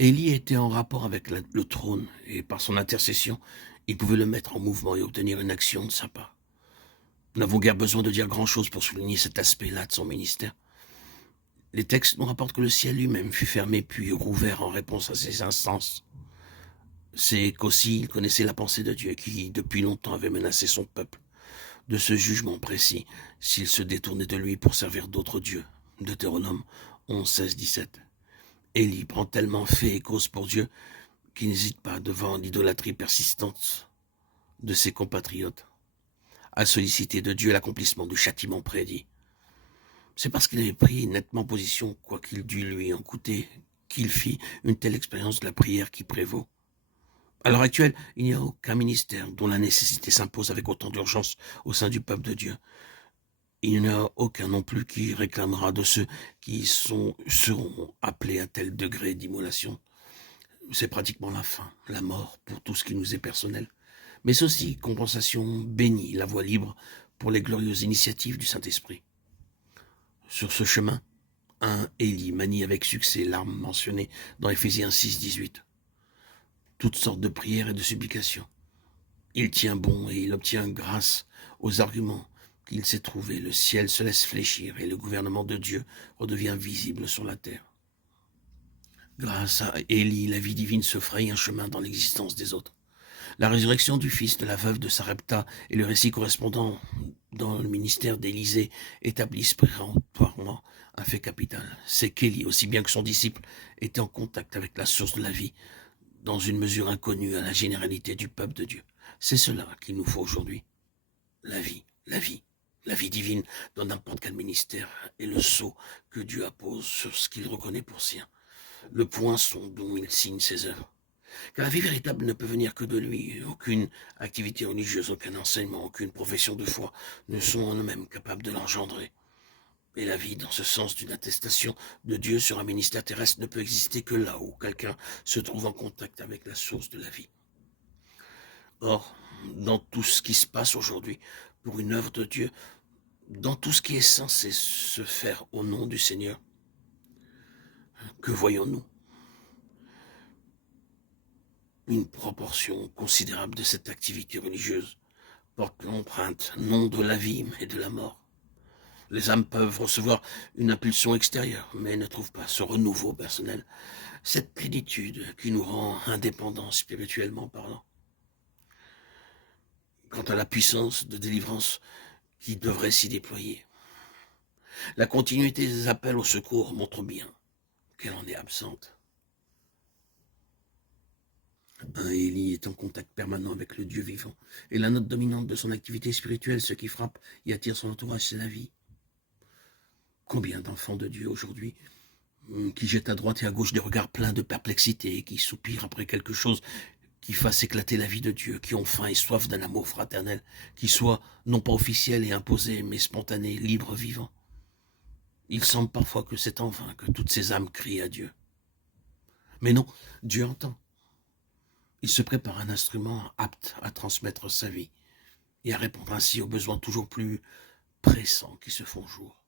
Élie était en rapport avec le trône, et par son intercession, il pouvait le mettre en mouvement et obtenir une action de sa part. Nous n'avons guère besoin de dire grand-chose pour souligner cet aspect-là de son ministère. Les textes nous rapportent que le ciel lui-même fut fermé puis rouvert en réponse à ces instances. C'est qu'aussi il connaissait la pensée de Dieu qui, depuis longtemps, avait menacé son peuple de ce jugement précis s'il se détournait de lui pour servir d'autres dieux. Deutéronome 11, 16, 17. Élie prend tellement fait et cause pour Dieu qu'il n'hésite pas devant l'idolâtrie persistante de ses compatriotes à solliciter de Dieu l'accomplissement du châtiment prédit. C'est parce qu'il avait pris nettement position, quoi qu'il dût lui en coûter, qu'il fit une telle expérience de la prière qui prévaut. À l'heure actuelle, il n'y a aucun ministère dont la nécessité s'impose avec autant d'urgence au sein du peuple de Dieu. Il n'y en a aucun non plus qui réclamera de ceux qui seront appelés à tel degré d'immolation. C'est pratiquement la fin, la mort pour tout ce qui nous est personnel. Mais c'est aussi compensation bénie, la voie libre pour les glorieuses initiatives du Saint-Esprit. Sur ce chemin, un Élie manie avec succès l'arme mentionnée dans Éphésiens 6, 18. Toutes sortes de prières et de supplications. Il tient bon et il obtient grâce aux arguments qu'il s'est trouvés. Le ciel se laisse fléchir et le gouvernement de Dieu redevient visible sur la terre. Grâce à Élie, la vie divine se fraye un chemin dans l'existence des autres. La résurrection du fils de la veuve de Sarepta et le récit correspondant dans le ministère d'Élisée établissent péremptoirement un fait capital. C'est qu'Élie, aussi bien que son disciple, était en contact avec la source de la vie, dans une mesure inconnue à la généralité du peuple de Dieu. C'est cela qu'il nous faut aujourd'hui. La vie, la vie, la vie divine dans n'importe quel ministère est le sceau que Dieu appose sur ce qu'il reconnaît pour sien, le poinçon dont il signe ses œuvres. Car la vie véritable ne peut venir que de lui. Aucune activité religieuse, aucun enseignement, aucune profession de foi ne sont en eux-mêmes capables de l'engendrer. Et la vie, dans ce sens d'une attestation de Dieu sur un ministère terrestre, ne peut exister que là où quelqu'un se trouve en contact avec la source de la vie. Or, dans tout ce qui se passe aujourd'hui, pour une œuvre de Dieu, dans tout ce qui est censé se faire au nom du Seigneur, que voyons-nous? Une proportion considérable de cette activité religieuse porte l'empreinte non de la vie, mais de la mort. Les âmes peuvent recevoir une impulsion extérieure, mais ne trouvent pas ce renouveau personnel, cette plénitude qui nous rend indépendants spirituellement parlant. Quant à la puissance de délivrance qui devrait s'y déployer, la continuité des appels au secours montre bien qu'elle en est absente. Un Élie est en contact permanent avec le Dieu vivant, et la note dominante de son activité spirituelle, ce qui frappe et attire son entourage, c'est la vie. Combien d'enfants de Dieu aujourd'hui qui jettent à droite et à gauche des regards pleins de perplexité, qui soupirent après quelque chose qui fasse éclater la vie de Dieu, qui ont faim et soif d'un amour fraternel, qui soit non pas officiel et imposé, mais spontané, libre, vivant. Il semble parfois que c'est en vain que toutes ces âmes crient à Dieu. Mais non, Dieu entend. Il se prépare un instrument apte à transmettre sa vie et à répondre ainsi aux besoins toujours plus pressants qui se font jour.